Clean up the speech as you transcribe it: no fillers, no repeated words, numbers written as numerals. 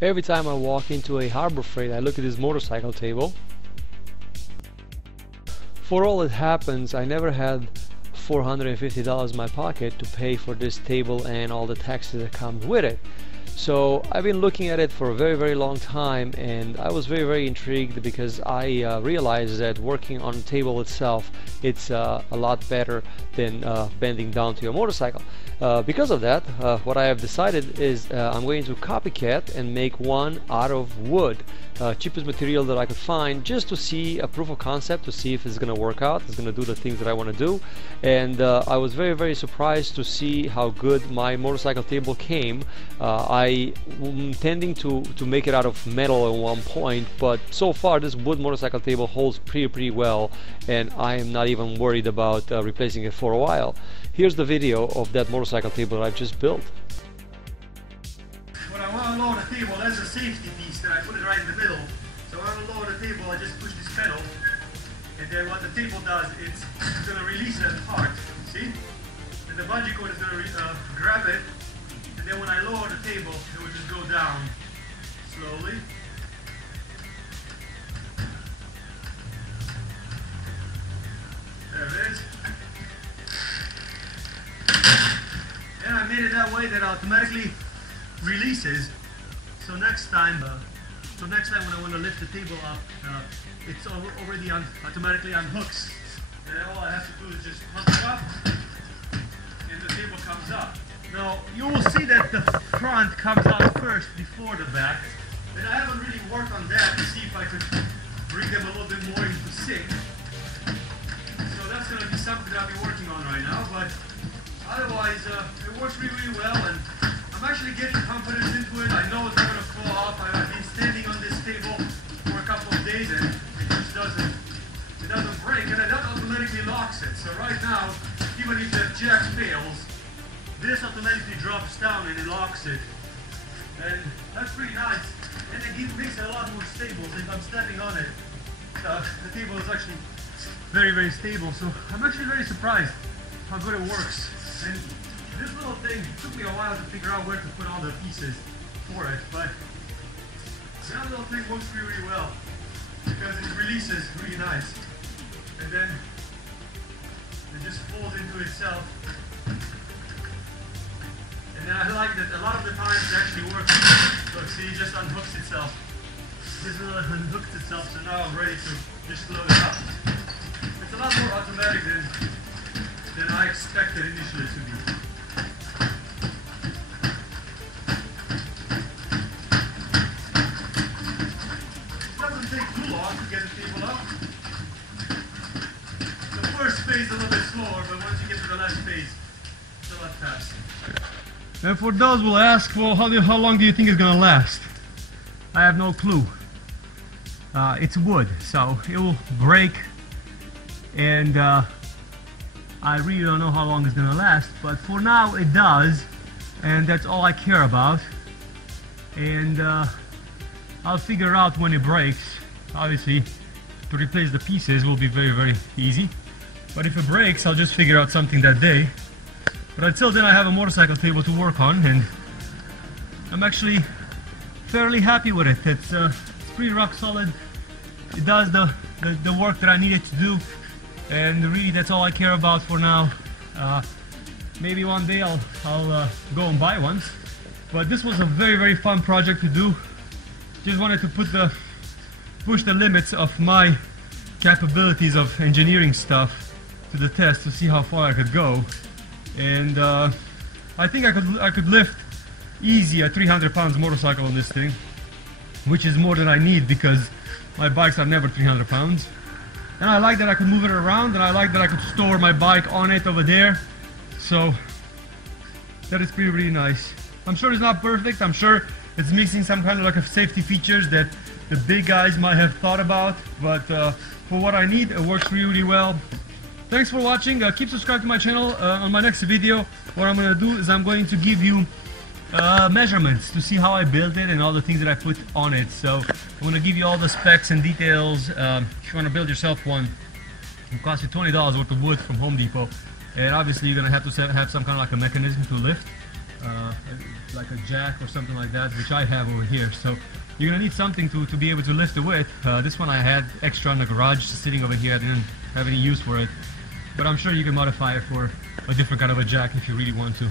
Every time I walk into a Harbor Freight, I look at this motorcycle table. For all it happens, I never had $450 in my pocket to pay for this table and all the taxes that comes with it. So I've been looking at it for a very long time, and I was very intrigued because I realized that working on the table itself, it's a lot better than bending down to your motorcycle. Because of that, what I have decided is I'm going to copycat and make one out of wood. Cheapest material that I could find, just to see a proof of concept, to see if it's gonna work out, it's gonna do the things that I want to do. And I was very surprised to see how good my motorcycle table came. I intending to make it out of metal at one point, but so far this wood motorcycle table holds pretty well, and I am not even worried about replacing it for a while. Here's the video of that motorcycle table that I've just built. When I want to lower the table, there's a safety piece that I put it right in the middle. So when I lower the table, I just push this pedal, and then what the table does, it's going to release that part, see? And the bungee cord is going to grab it, and then when I lower the table, it will just go down slowly. There it is. And I made it that way that it automatically releases. So next time when I want to lift the table up, it's already automatically unhooks. And all I have to do is just hook it up, and the table comes up. Now you will see that the front comes out first before the back, and I haven't really worked on that to see if I could bring them a little bit more into sync. So that's going to be something that I'll be working on right now. But otherwise, it works really well, and I'm actually getting confidence into it. I know it's not going to fall off. I've been standing on this table for a couple of days, and it just doesn't break, and that automatically locks it. So right now, even if the jack fails, this automatically drops down and it locks it. And that's pretty nice. And it makes it a lot more stable. So if I'm standing on it, the table is actually very stable. So I'm actually very surprised how good it works. And this little thing, it took me a while to figure out where to put all the pieces for it, but that little thing works really well because it releases really nice, and then it just folds into itself. And then I like that a lot of the times it actually works. Look, see, it just unhooks itself. This little unhooks itself, so now I'm ready to just load it up. It's a lot more automatic than I expected initially to be. It doesn't take too long to get the table up. The first phase is a little bit slower, but once you get to the last phase, it's a lot faster. And for those who will ask, well, how long do you think it's going to last? I have no clue. It's wood, so it will break, and I really don't know how long it's going to last, but for now it does, and that's all I care about. And I'll figure out when it breaks. Obviously, to replace the pieces will be very easy, but if it breaks, I'll just figure out something that day. But until then, I have a motorcycle table to work on, and I'm actually fairly happy with it. It's pretty rock solid. It does the work that I needed to do, and really that's all I care about for now. Maybe one day I'll go and buy one, but this was a very fun project to do. Just wanted to push the limits of my capabilities of engineering stuff to the test to see how far I could go. And I think I could lift easy a 300 pounds motorcycle on this thing, which is more than I need because my bikes are never 300 pounds. And I like that I could move it around, and I like that I could store my bike on it over there. So that is really nice. I'm sure it's not perfect. I'm sure it's missing some kind of like safety features that the big guys might have thought about, but for what I need, it works really well. Thanks for watching. Keep subscribed to my channel. On my next video, what I'm going to do is I'm going to give you measurements to see how I built it and all the things that I put on it. So I'm going to give you all the specs and details. If you want to build yourself one, it will cost you $20 worth of wood from Home Depot, and obviously you're going to have some kind of like a mechanism to lift. like a jack or something like that, which I have over here. So you're gonna need something to be able to lift it with. This one I had extra in the garage sitting over here. I didn't have any use for it, but I'm sure you can modify it for a different kind of a jack if you really want to.